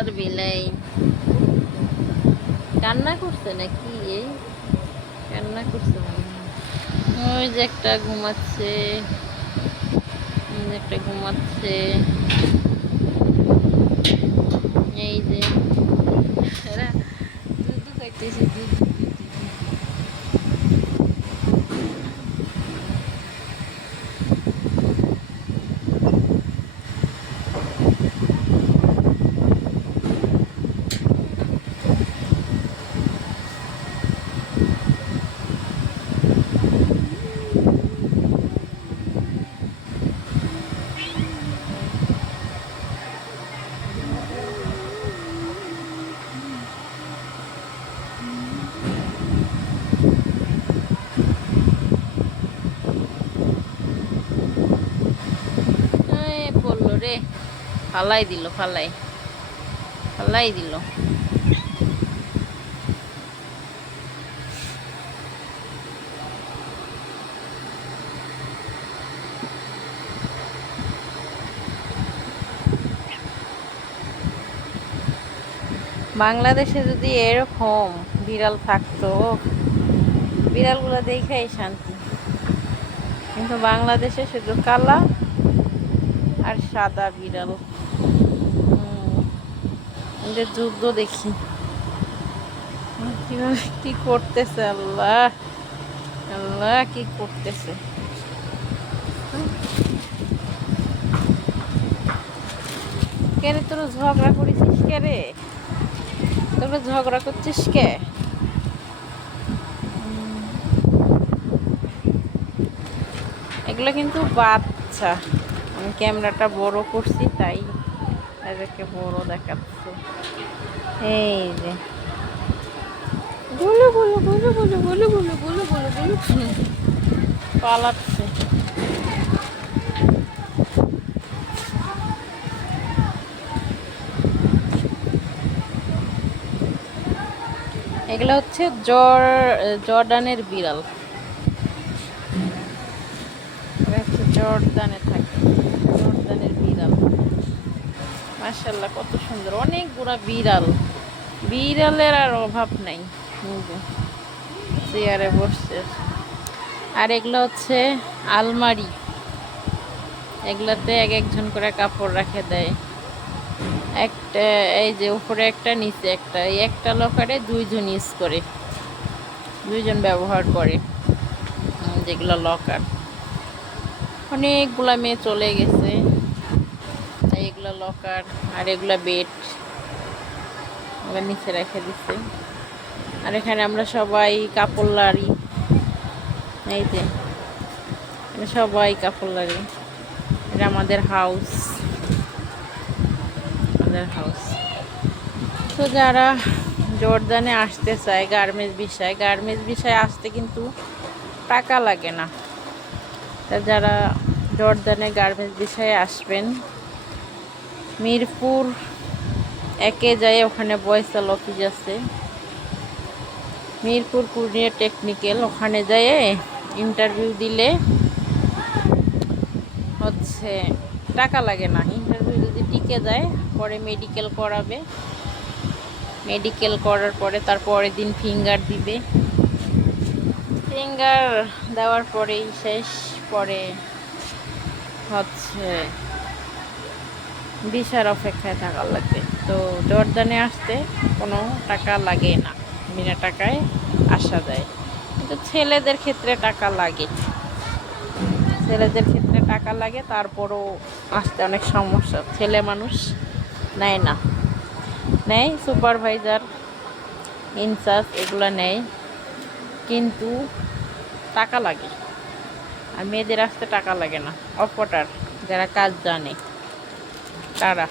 আল্লাহর বিলাই কান্না করছে নাকি? এই কান্না করছে মনে হয়। ওই যে একটা ঘুমাচ্ছে, ওই যে একটা ঘুমাচ্ছে। এই যে এরা দুধু খাইতেছে, দুধু দুধু। পড়লো রে, ফালাই দিল, ফালাই ফালাই দিল। বাংলাদেশে যদি এরকম বিড়াল থাকতো, বিড়ালগুলো দেখেই শান্তি। কিন্তু বাংলাদেশে শুধু কালা আর সাদা বিড়াল। এদের যুদ্ধ দেখি কিভাবে কি করতেছে। আল্লাহ আল্লাহ, কি করতেছে। কে রে, তোরা ঝগড়া করেছিস কে রে? তোরা ঝগড়া করছিস কে? এগুলো কিন্তু বাচ্চা, আমি ক্যামেরাটা বড় করছি তাই এদেরকে বড় দেখাচ্ছে। এই যে বলো বলো বলো বলো বলো বলো বলো বলো বলো পালাচ্ছে। এগুলো হচ্ছে জর্ডানের বিড়াল। জর্ডানে থাকে, জর্ডানের বিড়াল। মাশাআল্লাহ, কত সুন্দর, অনেক গুড়া বিড়াল। বিড়ালের আর অভাব নাই। চেয়ারে বসছে। আর এগুলো হচ্ছে আলমারি, এগুলাতে এক একজন করে কাপড় রাখে দেয়। একটা এই যে উপরে একটা, নিচে একটা, এই একটা লকারে দুইজন ইউজ করে, দুইজন ব্যবহার করে। যেগুলো লকার, অনেকগুলা মেয়ে চলে গেছে তাই এগুলা লকার। আর এগুলা বেড, ওগুলো নিচে রেখে দিচ্ছে। আর এখানে আমরা সবাই কাপড় লাড়ি, এই যে সবাই কাপড় লাড়ি। এটা আমাদের হাউস, আমাদের হাউস। তো যারা জর্দানে আসতে চায় গার্মেন্টস বিষয়ে আসতে কিন্তু টাকা লাগে না। তা যারা জর্দানে গার্মেন্টস বিষয়ে আসবেন, মিরপুর একে যায়, ওখানে বয়সাল অফিস আছে, মিরপুর পূর্ণিয়া টেকনিক্যাল, ওখানে যায় ইন্টারভিউ দিলে হচ্ছে টাকা লাগে না। ইন্টারভিউ যদি টিকে যায় পরে মেডিকেল করাবে, মেডিকেল করার পরে তারপরের দিন ফিঙ্গার দিবে, ফিঙ্গার দেওয়ার পরেই শেষ। পরে হচ্ছে ভিসার অপেক্ষায় থাকার লাগবে। তো জর্দানে আসতে কোনো টাকা লাগে না, বিনা টাকায় আসা যায়। কিন্তু ছেলেদের ক্ষেত্রে টাকা লাগে, ছেলেদের ক্ষেত্রে টাকা লাগে। তারপরও আসতে অনেক সমস্যা, ছেলে মানুষ নেয় না। নেয় সুপারভাইজার, ইনচার্জ এগুলো নেয়, কিন্তু টাকা লাগে। আর মেয়েদের আসতে টাকা লাগে না, অপটার যারা কাজ জানে তারা।